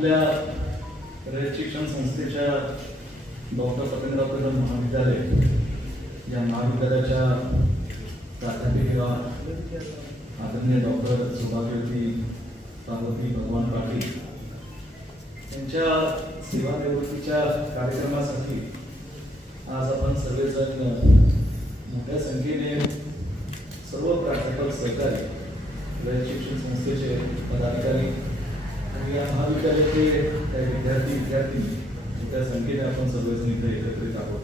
आपल्या रयत शिक्षण संस्थेच्या डॉक्टर सत्येंद्र कदम महाविद्यालय या महाविद्यालयाच्या प्राध्यापिका आदरणीय डॉक्टर सौभाग्यवती पार्वती भगवान पाटील यांच्या सेवानिवृत्तीच्या कार्यक्रमासाठी आज आपण सगळेजण मोठ्या संख्येने सर्व प्राध्यापक सहकारी रयत शिक्षण संस्थेचे पदाधिकारी या महाविद्यालयाचे विद्यार्थी विद्यार्थी त्या संख्येने आपण सर्वजण इथे एकत्रित आहोत.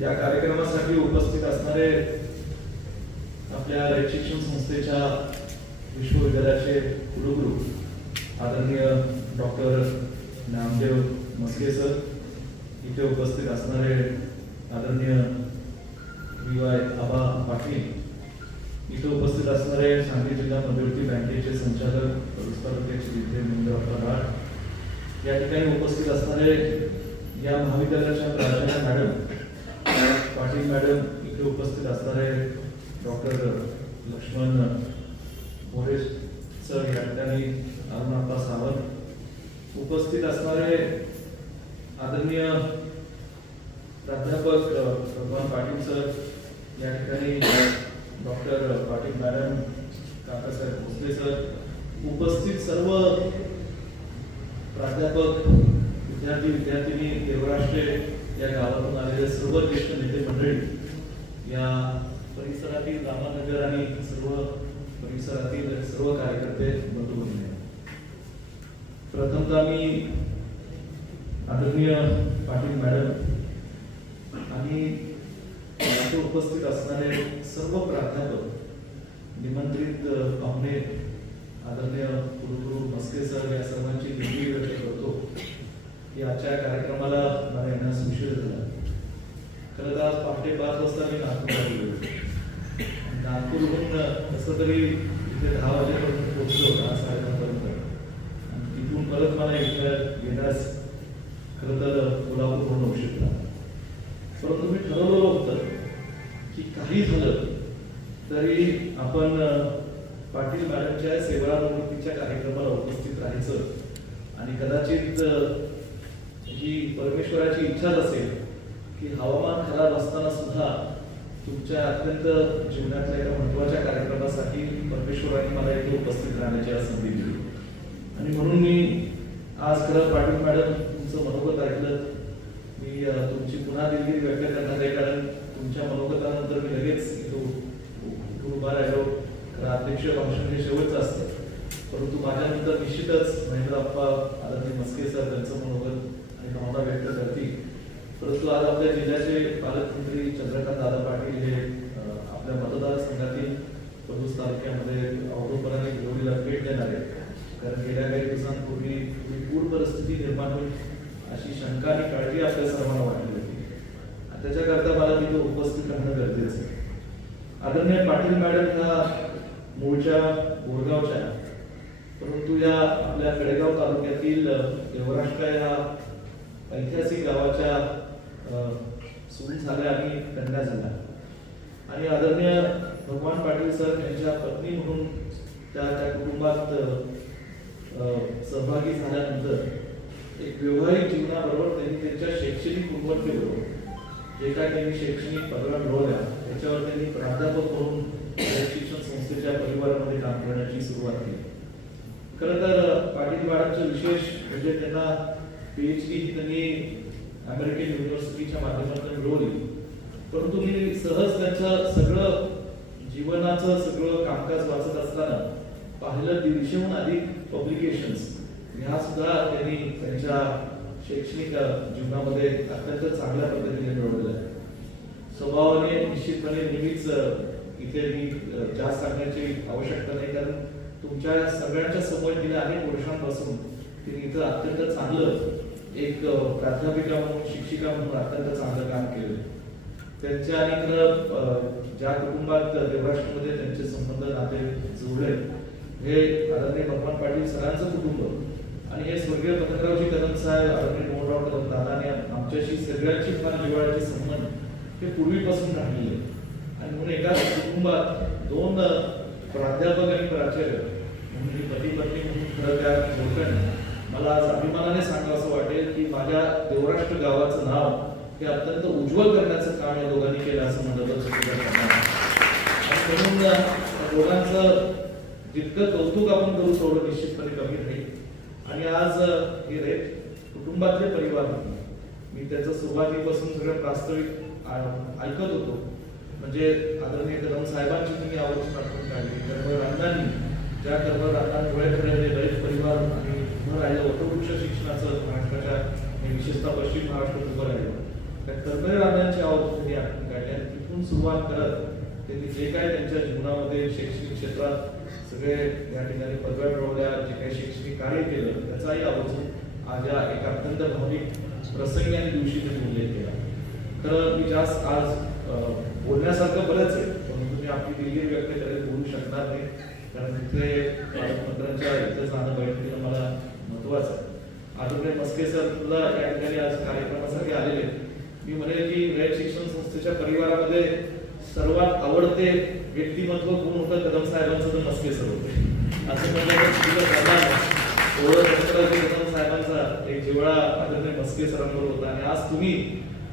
या कार्यक्रमासाठी उपस्थित असणारे आपल्या रयत शिक्षण संस्थेच्या विश्वविद्यालयाचे कुलगुरू आदरणीय डॉक्टर नामदेव मस्के सर इथे उपस्थित असणारे आदरणीय बी वाय आबा पाटील इथे उपस्थित असणारे सांगली जिल्हा मध्यवर्ती बँकेचे संचालक पुरस्काराध्यक्ष विद्ये मुंडप्पा राठ या ठिकाणी उपस्थित असणारे या महाविद्यालयाच्या प्राचार्य मॅडम पाटील मॅडम इथे उपस्थित असणारे डॉक्टर लक्ष्मण मोरे सर या ठिकाणी अरुणाप्पा सावंत. उपस्थित असणारे आदरणीय प्राध्यापक भगवान पाटील सर या ठिकाणी doctor Patil madam Kakasaheb Bhosale sir उपस्थित सर्व प्राध्यापक विद्यार्थी विद्यार्थिनी देवराष्ट्रे या गावातून आलेले सर्व ज्येष्ठ नेते मंडळी या परिसरातील रामानगर आणि सर्व परिसरातील सर्व कार्यकर्ते बंधू भगिनी प्रथमतः मी आदरणीय पाटील मॅडम आणि इथे उपस्थित असणारे सर्व प्राध्यापक निमंत्रित पाहुणे आदरणीय कुलगुरू मस्के सर या सर्वांची दिलगिरी व्यक्त करतो. की आजच्या कार्यक्रमाला मला येण्यास उशीर झाला. खरं तर आज पहाटे पाच वाजता मी नागपूरला गेलो होतो. नागपूरहून कसं तरी इथे दहा वाजेपर्यंत पोहोचलो दहा साडेदहापर्यंत आणि तिथून परत मला इथं येण्यास खरं तर कोल्हापूरहून उशीर झाला. परंतु मी ठरवलं होतं की काही झालं तरी आपण पाटील मॅडमच्या सेवानिवृत्तीच्या कार्यक्रमाला उपस्थित राहायचं. आणि कदाचित ही परमेश्वराची इच्छाच असेल की हवामान खराब असताना सुद्धा तुमच्या अत्यंत जीवनातल्या एका महत्त्वाच्या कार्यक्रमासाठी परमेश्वराने मला इथे उपस्थित राहण्याची संधी दिली. आणि म्हणून मी आज खरं पाटील मॅडम तुमचं मनोगत ऐकलं. मी तुमची पुन्हा दिलगिरी व्यक्त करणार आहे कारण तुमच्या मनोगतानं मी लगेच इथं इथून उभा राहिलो. कारण अध्यक्ष भाषण हे शेवटचं असतं. परंतु माझ्यानंतर निश्चितच महेंद्रप्पा आदरणीय मस्के सर त्यांचं मनोगत आणि भावना व्यक्त करतील. परंतु आज आपल्या जिल्ह्याचे पालकमंत्री चंद्रकांत दादा पाटील हे आपल्या मतदारसंघातील पलूस तालुक्यामध्ये अवरोपणाने गिरोलीला भेट देणार आहेत. कारण गेल्या काही दिवसांपूर्वी पूर्वी पूर परिस्थिती निर्माण होईल अशी शंका आणि काळजी आपल्या सर्वांना वाटली होती आणि त्याच्याकरता मला तिथे उपस्थित राहणं गरजेचं आहे आदरणीय पाटील मॅडम ह्या मूळच्या बोरगावच्या परंतु या आपल्या कडेगाव तालुक्यातील अ, देवराष्ट्र या ऐतिहासिक गावाच्या अ, सून झाल्या आणि कन्या झाल्या आणि आदरणीय भगवान पाटील सर यांच्या पत्नी म्हणून त्या त्या कुटुंबात सहभागी झाल्यानंतर एक व्यवहारिक जीवनाबरोबर त्यांनी त्यांच्या शैक्षणिक गुणवत्तेबरोबर जे काय त्यांनी शैक्षणिक पदव्या मिळवल्या त्याच्यावर त्यांनी प्राध्यापक म्हणून शिक्षण संस्थेच्या परिवारामध्ये काम करण्याची सुरुवात केली. खरं तर पाटील बाळांचं विशेष म्हणजे त्यांना पीएच डी त्यांनी अमेरिकन युनिव्हर्सिटीच्या माध्यमातून मिळवली. परंतु मी सहज त्यांचं सगळं जीवनाचं सगळं कामकाज वाचत असताना पाहिलं दीडशेहून अधिक पब्लिकेशन्स ह्या सुद्धा त्यांनी त्यांच्या शैक्षणिक जीवनामध्ये अत्यंत चांगल्या पद्धतीने मिळवलेलं आहे. स्वभावाने निश्चितपणे नेहमीच इथे मी जास्त सांगण्याची आवश्यकता नाही कारण तुमच्या सगळ्यांच्या समोर गेल्या अनेक वर्षांपासून तिने इथं अत्यंत चांगलं एक प्राध्यापिका म्हणून शिक्षिका म्हणून अत्यंत चांगलं काम केलं त्यांच्या आणि खरं ज्या कुटुंबात देवराष्ट्रमध्ये त्यांचे संबंध नाते जुळले हे आदरणीय भगवान पाटील सरांचं कुटुंब आणि हे स्वर्गीय पतंगरावजी कदम साहेब आदरणीय मोहनराव कदम आणि आमच्याशी सगळ्यांची फार जिव्हाळ्याचे संबंध हे पूर्वीपासून राहिलेले आणि म्हणून एका कुटुंबात दोन प्राध्यापक आणि प्राचार्य म्हणून पती पत्नी म्हणून खरं त्या जोडप्याने मला आज अभिमानाने सांगावं असं वाटेल की माझ्या देवराष्ट्र गावाचं नाव हे अत्यंत उज्ज्वल करण्याचं काम या दोघांनी केलं असं म्हणलं तर म्हणून दोघांचं जितकं कौतुक आपण करू तेवढं निश्चितपणे कमी राहील आणि आज हे रे कुटुंबातले परिवार मी त्याचं सुरुवातीपासून सगळं प्रास्ताविक आ- ऐकत होतो. म्हणजे आदरणीय कदम साहेबांची तुम्ही आवर्जून आठवण काढली. कर्मवीर अण्णांनी ज्या कर्मवीर अण्णांमुळे खरं हे परिवार आणि उभं राहिलं वटवृक्ष शिक्षणाचं महाराष्ट्राच्या विशेषतः पश्चिम महाराष्ट्रात उभं राहिलं. त्या कर्मवीर अण्णांची आवर्जून त्यांनी आठवण काढली आणि तिथून सुरुवात करत त्यांनी जे काय त्यांच्या जीवनामध्ये शैक्षणिक क्षेत्रात सगळे या ठिकाणी पदव्या मिळवल्या जे काही शैक्षणिक कार्य केलं त्याचाही आवर्जून आज या एका अत्यंत भावनिक प्रसंगी आणि दिवशी ते बोलले केला खरं मी जास्त आज बोलण्यासारखं बरंच आहे पण मी आपली दिलगिरी व्यक्त करेल बोलू शकणार नाही. कारण तिथे मंत्र्यांच्या इथं जाणं बैठकीला मला महत्वाचं आहे. आदरणीय मस्के सर तुला या ठिकाणी आज कार्यक्रमासाठी आलेले मी म्हणेल की रयत शिक्षण संस्थेच्या परिवारामध्ये सर्वात आवडते व्यक्तिमत्व कोण होतं? कदम साहेबांचं तर मस्के सर होते असं म्हणलं ओळख कदम साहेबांचा एक जिवळा आदरणीय मस्के सरांवर होता. आणि आज तुम्ही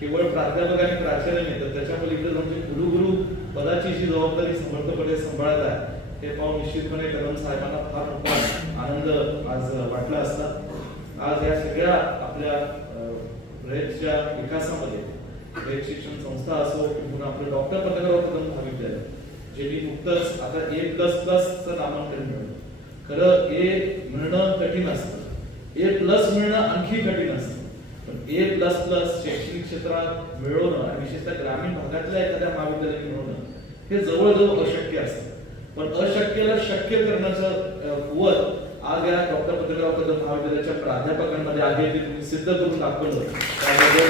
केवळ प्राध्यापक आणि प्राचार्य नाही तर त्याच्या पलीकडे म्हणजे गुरुगुरु पदाची जी जबाबदारी समर्थपणे सांभाळत आहे हे पाहून निश्चितपणे कदम साहेबांना फार मोठा आनंद आज वाटला असता. आज या सगळ्या आपल्या रयतच्या विकासामध्ये रयत शिक्षण संस्था असो पुन्हा आपलं डॉक्टर पदकावर महाविद्यालय जे मी नुकतंच आता ए प्लस प्लसचं नामांकन मिळवलं. खरं ए मिळणं कठीण असतं. ए प्लस मिळणं आणखी कठीण असतं. पण ए प्लस प्लस शैक्षणिक क्षेत्रात मिळवणं आणि विशेषतः ग्रामीण भागातल्या एखाद्या महाविद्यालयात मिळवणं हे जवळजवळ अशक्य असतं. पण अशक्यला शक्य करण्याचं कुवत आज या डॉक्टर पत्रकार कदम महाविद्यालयाच्या प्राध्यापकांमध्ये आहे ते तुम्ही सिद्ध करून दाखवलं. त्याबद्दल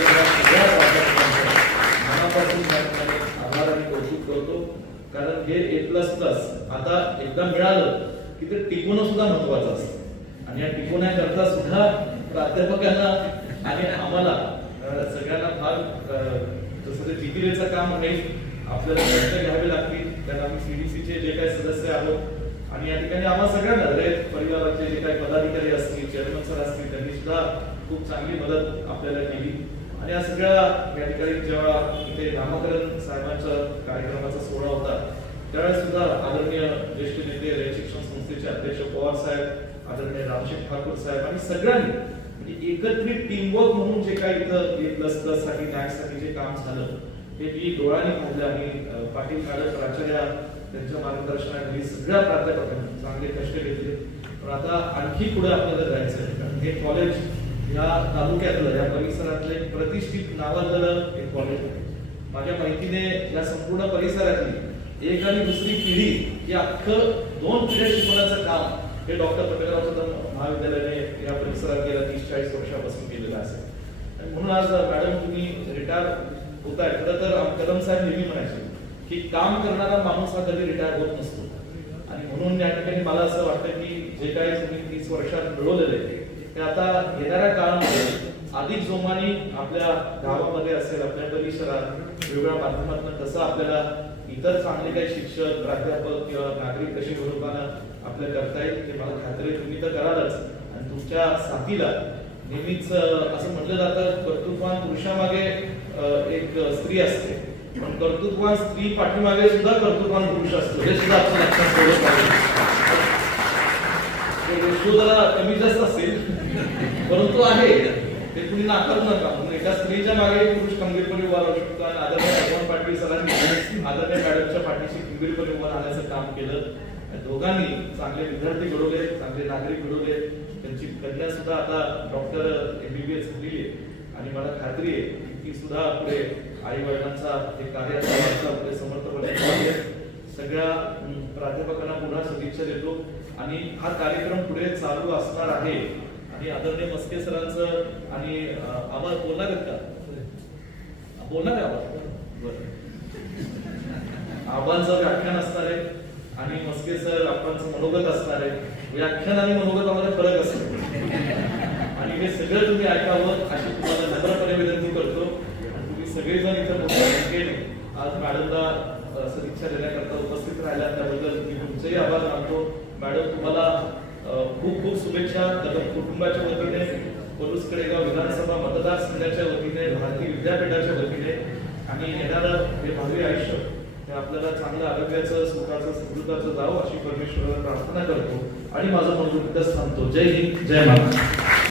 मनापासून आभार आणि कौतुक करतो. कारण हे ए प्लस प्लस आता एकदा मिळालं की ते टिकवणं सुद्धा महत्वाचं असतं. आणि या टिकवण्याकरता सुद्धा प्राध्यापकांना आणि आम्हाला सगळ्यांना फार जसं ते जिकिरीचं काम आहे आपल्याला कष्ट घ्यावे लागतील. कारण आम्ही सीडीसीचे जे काही सदस्य आहोत आणि या ठिकाणी आम्हाला सगळ्यांना रयत परिवाराचे जे काही पदाधिकारी असतील चेअरमन सर असतील त्यांनी सुद्धा खूप चांगली मदत आपल्याला केली. आणि या सगळ्या या ठिकाणी जेव्हा इथे नामकरण साहेबांच्या कार्यक्रमाचा सोहळा होता त्यावेळेस सुद्धा आदरणीय ज्येष्ठ नेते रयत शिक्षण संस्थेचे अध्यक्ष पवार साहेब आदरणीय रामशेख ठाकूर साहेब आणि सगळ्यांनी म्हणजे एकत्रित टीमवर्क म्हणून जे काही इथं ए प्लस प्लससाठी न्यायसाठी जे काम झालं ते मी डोळ्याने पाहिलं आणि पाटील मॅडम प्राचार्य त्यांच्या मार्गदर्शनाखाली सगळ्या प्राध्यापकांनी चांगले कष्ट घेतले. पण आता आणखी पुढे आपल्याला जायचं आहे. कारण हे कॉलेज या तालुक्यातलं या परिसरातलं एक प्रतिष्ठित नावाजलेलं एक कॉलेज आहे. माझ्या माहितीने या संपूर्ण परिसरातली एक आणि दुसरी पिढी ही अख्खं दोन पिढ्या शिकवण्याचं काम हे डॉक्टर पटेलराव कदम महाविद्यालयाने या परिसरात गेल्या तीस चाळीस वर्षापासून केलेलं असेल आणि म्हणून आज मॅडम तुम्ही रिटायर होताय. खरं तर कदम साहेब नेहमी म्हणायचे की काम करणारा माणूस हा कधी रिटायर होत नसतो. आणि म्हणून या ठिकाणी मला असं वाटतं की जे काही तुम्ही तीस वर्षात मिळवलेलं आहे ते आता येणाऱ्या काळामध्ये अधिक जोमाने आपल्या गावामध्ये असेल आपल्या परिसरात वेगवेगळ्या माध्यमातून कसं आपल्याला इतर चांगले काही शिक्षक प्राध्यापक किंवा नागरिक कसे स्वरूपाला आपल्या करता येईल ते मला खात्री तुम्ही तर करालच. आणि तुमच्या साथीला नेहमीच असं म्हटलं जातं कर्तृत्वान पुरुषामागे एक स्त्री असते. पण कर्तृत्वान स्त्री पाठीमागे सुद्धा कर्तृत्वान पुरुष असतो. हे सुद्धा आपण लक्षात ठेवलं पाहिजे. जरा कमी जास्त असेल परंतु आहे. ते कुणी नाकारू नका. म्हणून एका स्त्रीच्या मागे पुरुष खंबीरपणे उभा राहू शकतो आणि आदरणीय भगवान पाटील सरांनी आदरणीय मॅडमच्या पाठीशी खंबीरपणे उभा राहण्याचं काम केलं. या दोघांनी चांगले विद्यार्थी घडवले चांगले नागरिक घडवले. त्यांची कन्या सुद्धा आता डॉक्टर एमबीबीएस झालेली आहे आणि मला खात्री आहे की सुद्धा आपले आई वडिलांचा हे कार्य आपले समर्थपणे सगळ्या प्राध्यापकांना पुन्हा शुभेच्छा देतो. आणि हा कार्यक्रम पुढे चालू असणार आहे. आणि आदरणीय मस्के सरांचं आणि आवाज बोलणार आहेत का? बोलणार आहे आवाज बरं. आव्हानचं व्याख्यान असणार आहे. आणि मस्के सर आपणचं मनोगत असणार आहे. व्याख्यान आणि मनोगतामध्ये फरक असतो आणि हे सगळं तुम्ही ऐकावं अशी तुम्हाला नम्रपणे विनंती करतो. आणि तुम्ही सगळेजण इथं मोठ्या आज मॅडमला सदिच्छा देण्याकरता उपस्थित राहिल्या. त्याबद्दल मी तुमचेही आभार मानतो. मॅडम तुम्हाला खूप खूप शुभेच्छा. तसंच कुटुंबाच्या वतीने पलूस कडेगाव विधानसभा मतदारसंघाच्या वतीने भारतीय विद्यापीठाच्या वतीने आणि येणारं हे भावी आयुष्य हे आपल्याला चांगलं आरोग्याचं सुखाचं समृद्धाचं जावं अशी परमेश्वराला प्रार्थना करतो. आणि माझं मनोरुद्ध थांबतो. जय हिंद जय महाराष्ट्र